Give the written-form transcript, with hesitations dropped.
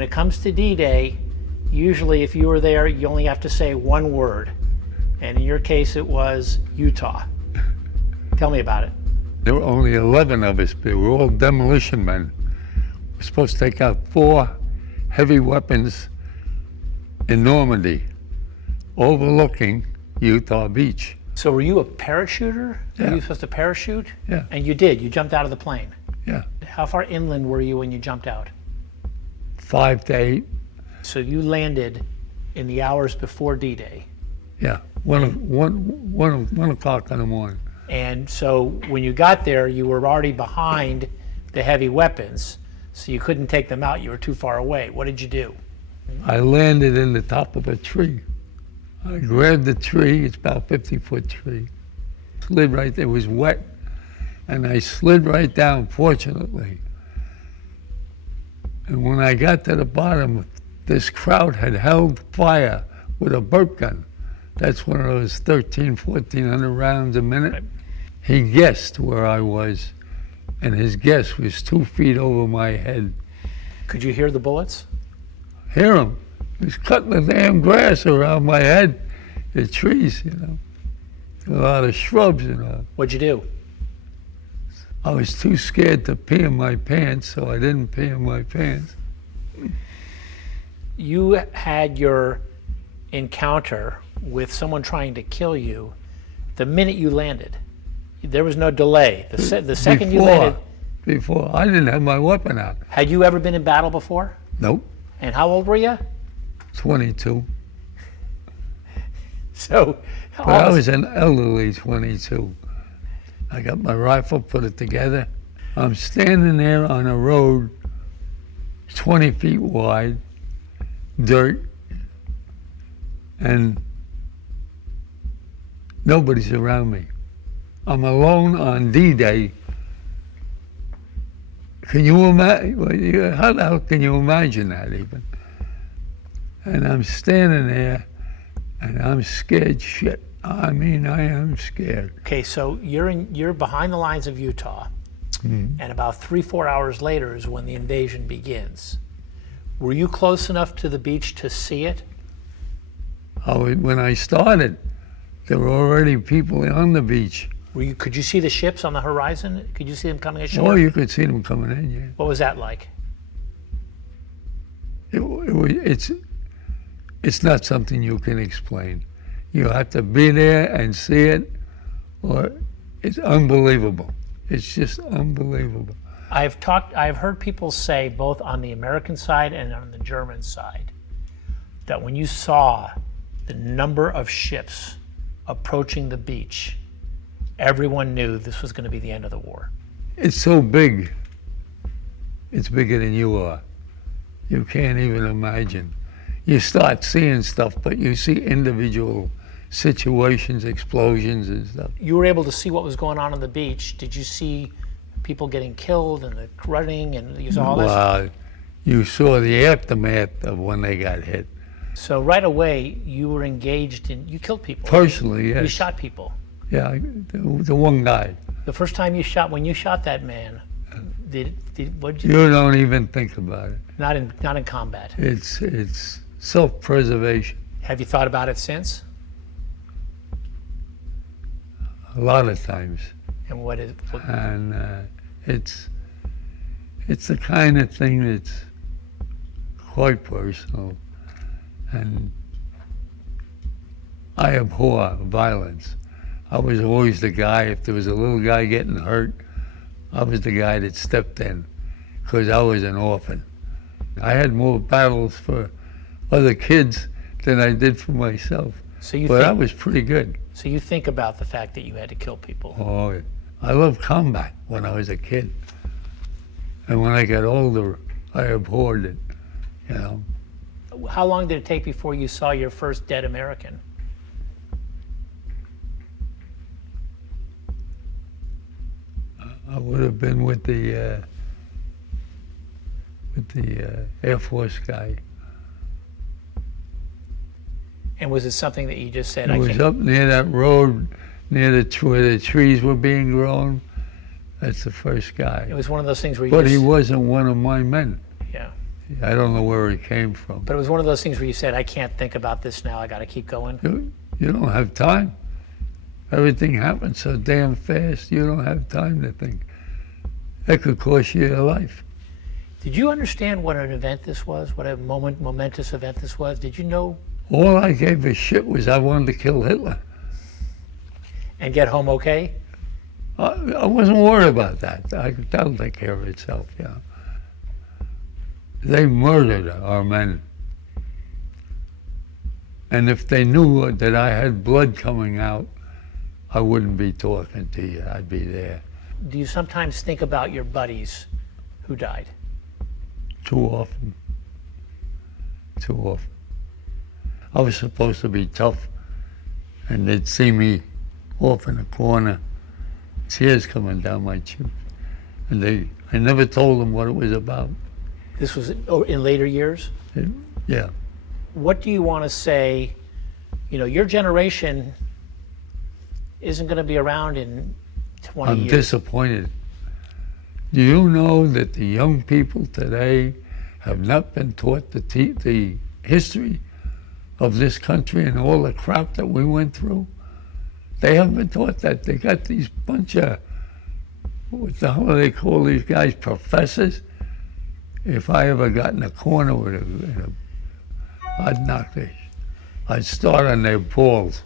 when it comes to D-Day, usually if you were there, you only have to say one word. And in your case, it was Utah. Tell me about it. There were only 11 of us, but we were all demolition men. We were supposed to take out 4 heavy weapons in Normandy, overlooking Utah Beach. So were you a parachuter? Yeah. Were you supposed to parachute? Yeah. And you did, you jumped out of the plane. Yeah. How far inland were you when you jumped out? 5 to 8. So you landed in the hours before D-Day. Yeah. 1 o'clock in the morning. And so when you got there, you were already behind the heavy weapons, so you couldn't take them out. You were too far away. What did you do? I landed in the top of a tree. I grabbed the tree, it's about a 50-foot tree, slid right there, it was wet, and I slid right down, fortunately. And when I got to the bottom, this crowd had held fire with a burp gun. That's one of those 1,400 rounds a minute. Right. He guessed where I was, and his guess was 2 feet over my head. Could you hear the bullets? Hear him. He was cutting the damn grass around my head, the trees, you know. A lot of shrubs, you know. What'd you do? I was too scared to pee in my pants, so I didn't pee in my pants. You had your encounter with someone trying to kill you the minute you landed. There was no delay. The second you landed. Before, I didn't have my weapon out. Had you ever been in battle before? Nope. And how old were you? 22. So, But I was an elderly 22. I got my rifle, put it together. I'm standing there on a road 20 feet wide, dirt, and nobody's around me. I'm alone on D-Day. Can you imagine? How the hell can you imagine that even? And I'm standing there, and I'm scared shit. I mean, I am scared. okay, so you're behind the lines of Utah, and about 3-4 hours later is when the invasion begins. Were you close enough to the beach to see it? When I started, there were already people on the beach. Could you see the ships on the horizon? Could you see them coming ashore? Oh, you could see them coming in, yeah. What was that like? It's not something you can explain. You have to be there and see it, or it's unbelievable. It's just unbelievable. I've heard people say, both on the American side and on the German side, that when you saw the number of ships approaching the beach, everyone knew this was going to be the end of the war. It's so big. It's bigger than you are. You can't even imagine. You start seeing stuff, but you see individual situations, explosions and stuff. You were able to see what was going on the beach. Did you see people getting killed and the running, and you saw all this? Well, you saw the aftermath of when they got hit. So right away, you were engaged in, you killed people. Personally, yes. You shot people. Yeah, the one guy. The first time when you shot that man, what did you? You don't even think about it. Not in combat. It's self-preservation. Have you thought about it since? A lot of times. And what is? And it's the kind of thing that's quite personal. And I abhor violence. I was always the guy, if there was a little guy getting hurt, I was the guy that stepped in, because I was an orphan. I had more battles for other kids than I did for myself. But I was pretty good. So you think about the fact that you had to kill people. Oh, I loved combat when I was a kid. And when I got older, I abhorred it, you know. How long did it take before you saw your first dead American? I would have been with the Air Force guy. And was it something that you just said? It was up near that road, near where the trees were being grown. That's the first guy. It was one of those things where you But he wasn't one of my men. Yeah. I don't know where it came from. But it was one of those things where you said, I can't think about this now, I got to keep going. You don't have time. Everything happens so damn fast, you don't have time to think. That could cost you your life. Did you understand what an event this was? What a momentous event this was? Did you know? All I gave a shit was I wanted to kill Hitler. And get home okay? I wasn't worried about that. That'll take care of itself, yeah. They murdered our men. And if they knew that I had blood coming out, I wouldn't be talking to you. I'd be there. Do you sometimes think about your buddies who died? Too often. Too often. I was supposed to be tough, and they'd see me off in a corner, tears coming down my cheek. And I never told them what it was about. This was in later years? Yeah. What do you want to say? You know, your generation isn't going to be around in 20 I'm years. disappointed. Do you know that the young people today have not been taught the history of this country and all the crap that we went through? They haven't been taught that. They got these bunch of, what the hell do they call these guys, professors? If I ever got in a corner with I'd knock I'd start on their balls.